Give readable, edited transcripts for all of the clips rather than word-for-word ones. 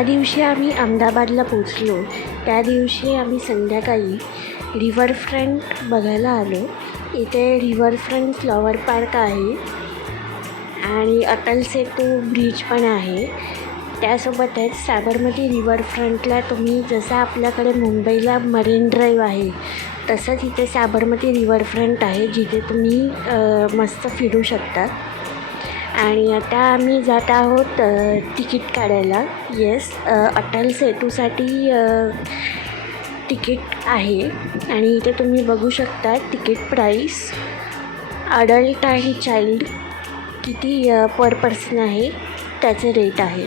ज्या दिवशी आम्ही अहमदाबादला पोचलो त्या दिवशी आम्ही संध्याकाळी रिव्हरफ्रंट बघायला आलो. इथे रिव्हरफ्रंट फ्लॉवर पार्क आहे आणि अटल सेतू ब्रिज पण आहे. त्यासोबतच साबरमती रिव्हरफ्रंटला तुम्ही जसं आपल्याकडे मुंबईला मरीन ड्राईव्ह आहे तसंच इथे साबरमती रिव्हरफ्रंट आहे जिथे तुम्ही मस्त फिरू शकता. आणि आता आम्ही जात आहोत तिकीट काढायला. अटल सेतूसाठी तिकीट आहे आणि इथे तुम्ही बघू शकता तिकीट प्राईस अडल्ट आणि चाइल्ड किती पर पर्सन आहे त्याचे रेट आहे.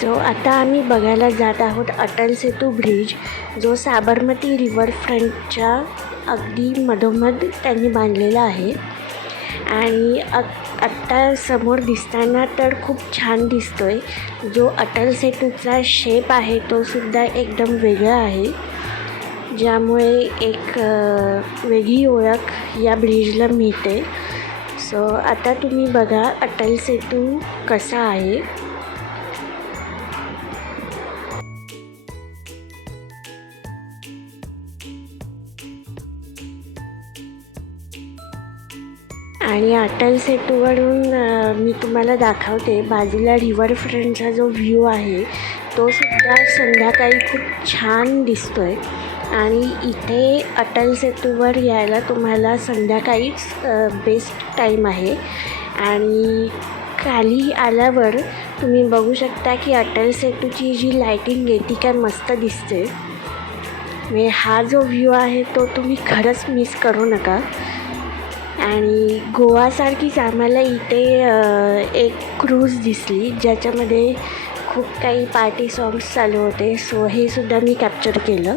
सो आता आम्ही बघायला जात आहोत अटल सेतू ब्रिज जो साबरमती रिव्हरफ्रंटच्या अगदी मधोमध त्यांनी बांधलेला आहे. आणि आत्ता समोर दिसताना तर खूप छान दिसतो आहे. जो अटल सेतूचा शेप आहे तो सुद्धा एकदम वेगळा आहे ज्यामुळे एक वेगळी ओळख या ब्रिजला मिळते. सो आता तुम्ही बघा अटल सेतू कसा आहे. आणि अटल सेतूवरून मी तुम्हाला दाखवते बाजूला रिव्हरफ्रंटचा जो व्ह्यू आहे तो सुद्धा संध्याकाळी खूप छान दिसतो आहे. आणि इथे अटल सेतूवर यायला तुम्हाला संध्याकाळीच बेस्ट टाईम आहे. आणि खाली आल्यावर तुम्ही बघू शकता की अटल सेतूची जी लाईटिंग आहे ती काय मस्त दिसते. म्हणजे हा जो व्ह्यू आहे तो तुम्ही खरंच मिस करू नका. आणि गोवासारखीच आम्हाला इथे एक क्रूज दिसली ज्याच्यामध्ये खूप काही पार्टी सॉंग्स चालू होते. सो हे सुद्धा मी कॅप्चर केलं.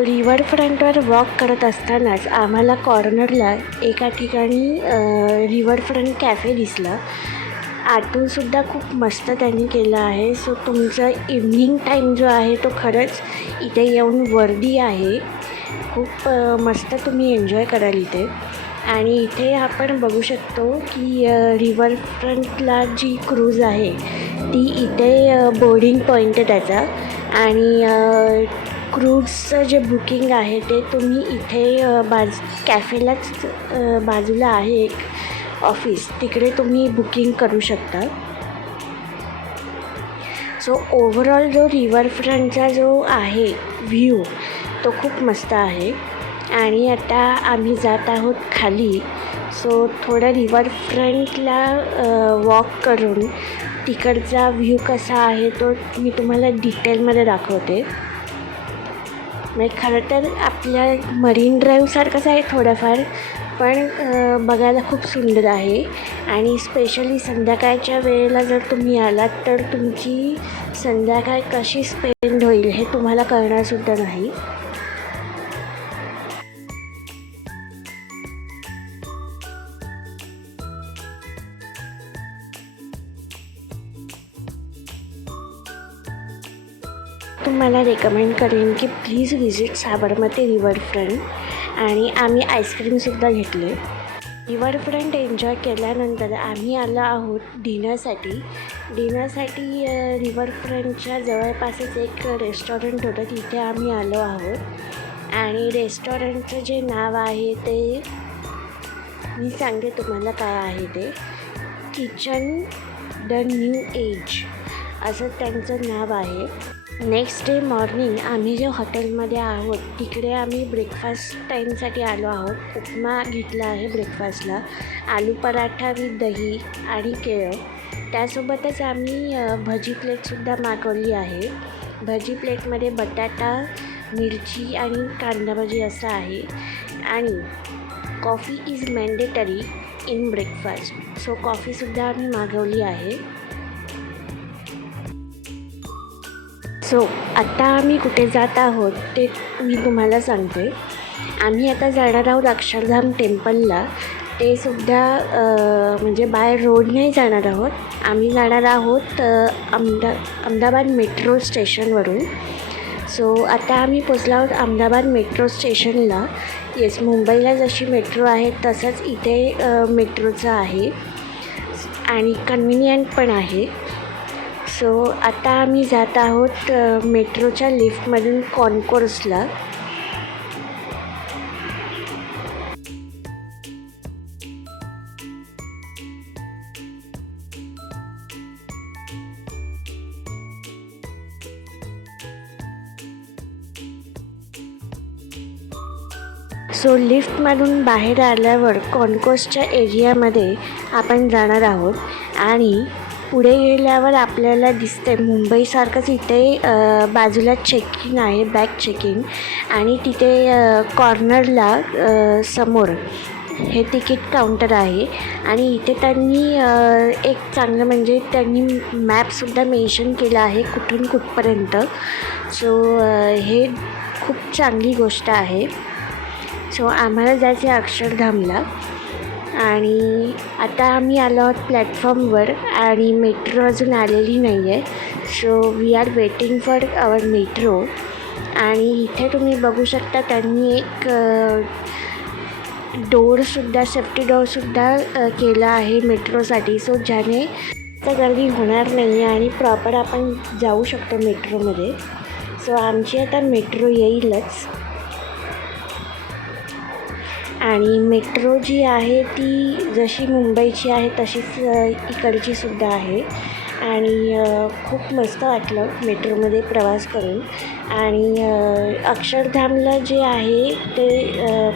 रिव्हरफ्रंटवर वॉक करत असतानाच आम्हाला कॉर्नरला एका ठिकाणी रिव्हरफ्रंट कॅफे दिसला. आतूनसुद्धा खूप मस्त त्यांनी केलं आहे. सो तुमचा इव्हनिंग टाईम जो आहे तो खरंच इथे येऊन वर्दी आहे. खूप मस्त तुम्ही एन्जॉय कराल इथे. आणि इथे आपण बघू शकतो की रिव्हरफ्रंटला जी क्रूज आहे ती इथे बोर्डिंग पॉईंट आहे त्याचा. आणि क्रूजचं जे बुकिंग आहे ते तुम्ही इथे कॅफेलाच बाजूला आहे एक ऑफिस तिकडे तुम्ही बुकिंग करू शकता. सो ओव्हरऑल जो रिव्हरफ्रंटचा जो आहे व्ह्यू तो खूप मस्त आहे. आणि आता आम्ही जात आहोत खाली. सो थोडं रिव्हरफ्रंटला वॉक करून तिकडचा व्ह्यू कसा आहे तो मी तुम्हाला डिटेलमध्ये दाखवते. म्हणजे खरं तर आपल्या मरीन ड्राईव्हसारखंच आहे थोडंफार पण बघायला खूप सुंदर आहे. आणि स्पेशली संध्याकाळच्या वेळेला जर तुम्ही आलात तर तुमची संध्याकाळ कशी स्पेंड होईल हे तुम्हाला कळणारसुद्धा नाही. तुम्हाला रेकमेंड करेन की प्लीज विजिट साबरमती रिव्हरफ्रंट. आणि आम्ही आईस्क्रीमसुद्धा घेतले. रिव्हरफ्रंट एन्जॉय केल्यानंतर आम्ही आलो आहोत डिनरसाठी. रिव्हरफ्रंटच्या जवळपासच एक रेस्टॉरंट होतं तिथे आम्ही आलो आहोत. आणि रेस्टॉरंटचं जे नाव आहे ते मी सांगते तुम्हाला काय आहे ते. किचन द न्यू एज असं त्यांचं नाव आहे. नेक्स्ट डे मॉर्निंग आम्ही जे हॉटेलमध्ये आहोत तिकडे आम्ही ब्रेकफास्ट टाईमसाठी आलो आहोत. उपमा घेतला आहे ब्रेकफास्टला. आलू पराठा विथ दही आणि केळं. त्यासोबतच आम्ही भजी प्लेटसुद्धा मागवली आहे. भजी प्लेटमध्ये बटाटा, मिरची आणि कांदा भजी असं आहे. आणि coffee is mandatory in breakfast. So कॉफीसुद्धा आम्ही मागवली आहे. सो आता आम्ही कुठे जात आहोत ते मी तुम्हाला सांगते. आम्ही आता जाणार आहोत अक्षरधाम टेम्पलला. ते सुद्धा म्हणजे बाय रोड नाही जाणार आहोत. आम्ही जाणार आहोत अहमदाबाद मेट्रो स्टेशनवरून. सो आता आम्ही पोचलो आहोत अहमदाबाद मेट्रो स्टेशनला. येस, मुंबईला जशी मेट्रो आहे तसंच इथे मेट्रोचं आहे आणि कन्व्हिनियंट पण आहे. सो आता आम्ही जात आहोत मेट्रोच्या लिफ्टमधून कॉन्कोर्सला. सो लिफ्टमधून बाहेर आल्यावर कॉन्कोर्सच्या एरियामध्ये आपण जाणार आहोत आणि पुढे गेल्यावर आपल्याला दिसते मुंबईसारखंच इथे बाजूला चेक इन आहे, बॅग चेक इन. आणि तिथे कॉर्नरला समोर हे तिकीट काउंटर आहे. आणि इथे त्यांनी एक चांगलं म्हणजे त्यांनी मॅपसुद्धा मेन्शन केलं आहे कुठून कुठपर्यंत. सो हे खूप चांगली गोष्ट आहे. सो आम्हाला जायचं आहे अक्षरधामला आणि आता आम्ही आलो आहोत प्लॅटफॉर्मवर आणि मेट्रो अजून आलेली नाही आहे. So we are waiting for our metro. आणि इथे तुम्ही बघू शकता त्यांनी एक डोअरसुद्धा सेफ्टी डोअरसुद्धा केला आहे मेट्रोसाठी. सो ज्याने तर गर्दी होणार नाही आणि प्रॉपर आपण जाऊ शकतो मेट्रोमध्ये. सो आमची आता मेट्रो येईलच. आणि मेट्रो जी आहे ती जशी मुंबईची आहे तशीच इकडची सुद्धा आहे. आणि खूप मस्त वाटलं मेट्रोमध्ये प्रवास करून. आणि अक्षरधामला जे आहे ते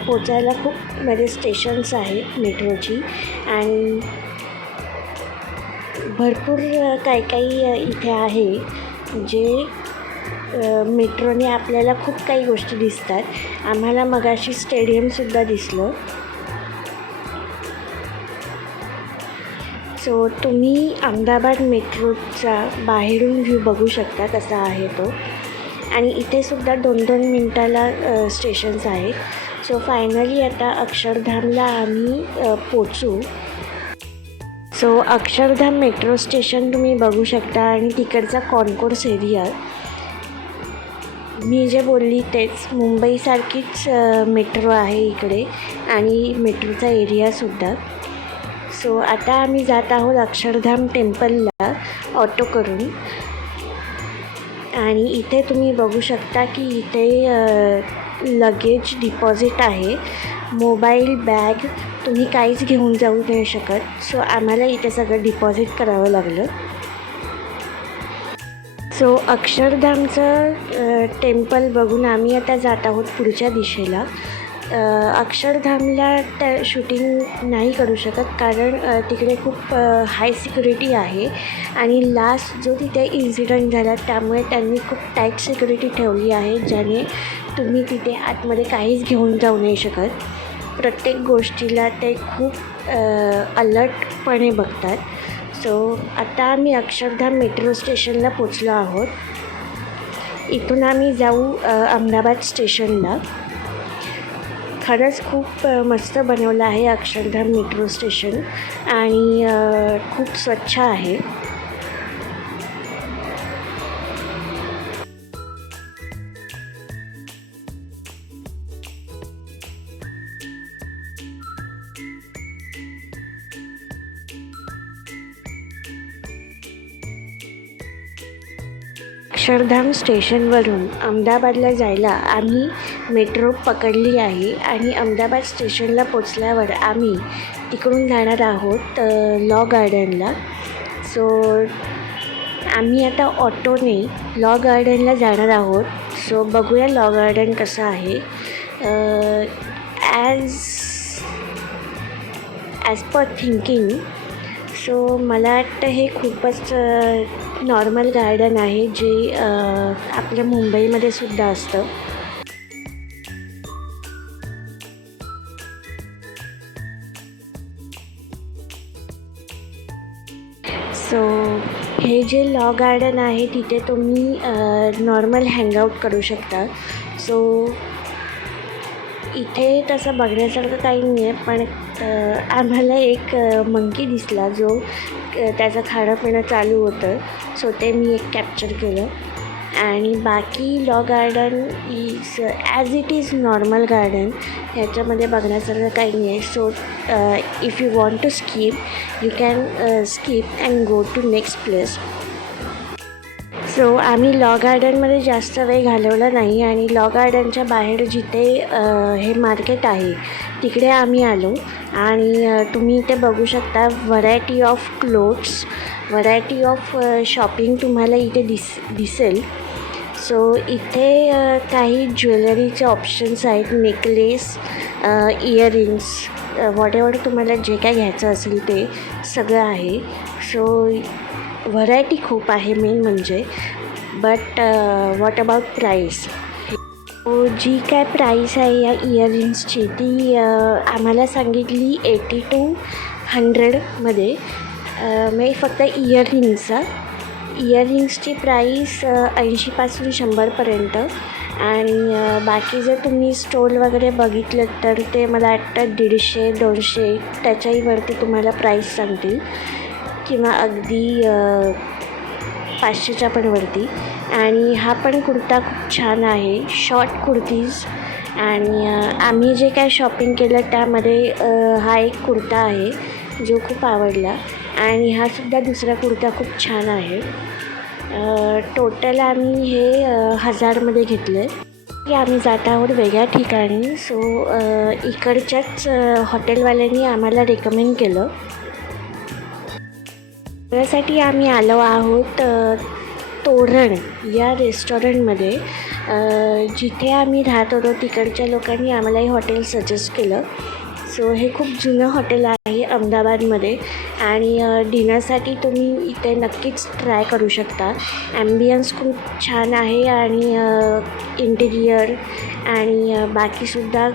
पोचायला खूप म्हणजे स्टेशन्स आहेत मेट्रोची आणि भरपूर काही इथे आहे जे मेट्रोने आपल्याला खूप काही गोष्टी दिसतात. आम्हाला मगाशी स्टेडियमसुद्धा दिसलं. सो तुम्ही अहमदाबाद मेट्रोचा बाहेरून व्ह्यू बघू शकता कसा आहे तो. आणि इथेसुद्धा 2-2 मिनटाला स्टेशन्स आहेत. सो फायनली आता अक्षरधामला आम्ही पोचू. सो अक्षरधाम मेट्रो स्टेशन तुम्ही बघू शकता आणि तिकडचा कॉन्कोर्स एरिया. मी जे बोलली तेच मुंबईसारखीच मेट्रो आहे इकडे आणि मेट्रोचा एरियासुद्धा. सो आता आम्ही जात आहोत अक्षरधाम टेम्पलला ऑटो करून. आणि इथे तुम्ही बघू शकता की इथे लगेज डिपॉझिट आहे. मोबाईल, बॅग तुम्ही काहीच घेऊन जाऊ नाही शकत. सो आम्हाला इथे सगळं डिपॉझिट करावं लागलं. सो अक्षरधामचं टेम्पल बघून आम्ही आता जात आहोत पुढच्या दिशेला. अक्षरधामला त्या शूटिंग नाही करू शकत कारण तिकडे खूप हाय सिक्युरिटी आहे. आणि लास्ट जो तिथे इन्सिडंट झाला त्यामुळे त्यांनी खूप टाईट सिक्युरिटी ठेवली आहे ज्याने तुम्ही तिथे आतमध्ये काहीच घेऊन जाऊ नाही शकत. प्रत्येक गोष्टीला ते खूप अलर्टपणे बघतात. सो आता आम्ही अक्षरधाम मेट्रो स्टेशनला पोचलो आहोत. इथून आम्ही जाऊ अहमदाबाद स्टेशनला. खरंच खूप मस्त बनवलं आहे अक्षरधाम मेट्रो स्टेशन आणि खूप स्वच्छ आहे. अक्षरधाम स्टेशनवरून अहमदाबादला जायला आम्ही मेट्रो पकडली आहे आणि अहमदाबाद स्टेशनला पोचल्यावर आम्ही तिकडून जाणार आहोत लॉ गार्डनला. सो आम्ही आता ऑटोने लॉ गार्डनला जाणार आहोत. सो बघूया लॉ गार्डन कसं आहे. ॲज पर थिंकिंग सो मला वाटतं हे खूपच नॉर्मल गार्डन आहे जे आपल्या मुंबईमध्ये सुद्धा असतं. सो हे जे लॉ गार्डन आहे तिथे तुम्ही नॉर्मल हँगआउट करू शकता. सो इथे तसं बघण्यासारखं काही नाही आहे, पण आम्हाला एक मंकी दिसला जो त्याचं खाणं पिणं चालू होतं. सो ते मी एक कॅप्चर केलं. आणि बाकी Law Garden is as it is normal garden. ह्याच्यामध्ये बघण्यासारखं काही नाही आहे. So if you want to skip you can skip and go to next place. So आम्ही लॉ गार्डनमध्ये जास्त वेळ घालवला नाही आणि लॉ गार्डनच्या बाहेर जिथे हे मार्केट आहे तिकडे आम्ही आलो. आणि तुम्ही इथे बघू शकता variety of clothes, variety of shopping तुम्हाला इथे दिसेल. सो इथे काही ज्वेलरीचे ऑप्शन्स आहेत, नेकलेस, इयरिंग्स, व्हॉटेवर तुम्हाला जे काय घ्यायचं असेल ते सगळं आहे. सो व्हरायटी खूप आहे मेन म्हणजे. But what about price? जी काय प्राईस आहे या इयरिंग्सची ती आम्हाला सांगितली 80 to 100मध्ये. म्हणजे फक्त इयरिंग्सची प्राईस 80पासून 100पर्यंत. आणि बाकी जर तुम्ही स्टोल वगैरे बघितलं तर ते मला वाटतं 150-200 त्याच्याही वरती तुम्हाला प्राईस सांगतील, किंवा अगदी 500च्या पण वरती. आणि हा पण कुर्ता खूप छान आहे, शॉर्ट कुर्तीज. आणि आम्ही जे काय शॉपिंग केलं त्यामध्ये हा एक कुर्ता आहे जो खूप आवडला. आणि हा सुद्धा दुसरा कुर्ता खूप छान आहे. टोटल आम्ही हे 1000मध्ये घेतले. की आम्ही जात आहोत वेगळ्या ठिकाणी. सो इकडच्याच हॉटेलवाल्यांनी आम्हाला रेकमेंड केलं. त्यासाठी आम्ही आलो आहोत तोरण या रेस्टॉरंटमध्ये. जिथे आम्ही राहत होतो तिकडच्या लोकांनी आम्हाला हे हॉटेल सजेस्ट केलं. सो हे खूप जुनं हॉटेल आहे अहमदाबादमध्ये. आणि डिनरसाठी तुम्ही इथे नक्कीच ट्राय करू शकता. ॲम्बियन्स खूप छान आहे आणि इंटिरियर आणि बाकीसुद्धा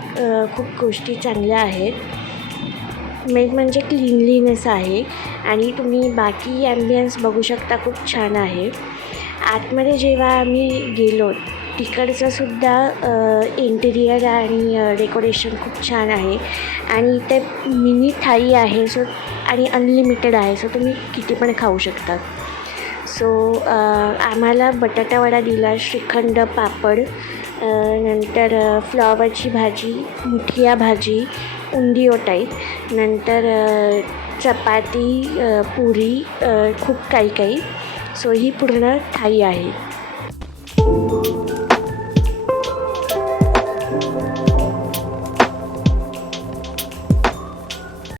खूप गोष्टी चांगल्या आहेत. मेन म्हणजे क्लीनलीनेस आहे. आणि तुम्ही बाकी ॲम्बियन्स बघू शकता, खूप छान आहे. आतमध्ये जेव्हा आम्ही गेलो तिकडचंसुद्धा इंटिरियर आणि डेकोरेशन खूप छान आहे. आणि इथे मिनी थाळी आहे. सो आणि अनलिमिटेड आहे. सो तुम्ही किती पण खाऊ शकता. सो आम्हाला बटाटा वडा दिला, श्रीखंड, पापड, नंतर फ्लॉवरची भाजी, मुठिया भाजी, उंदियो टाईप, नंतर चपाती, पुरी, खूप काही. सो ही पूर्ण थाळी आहे.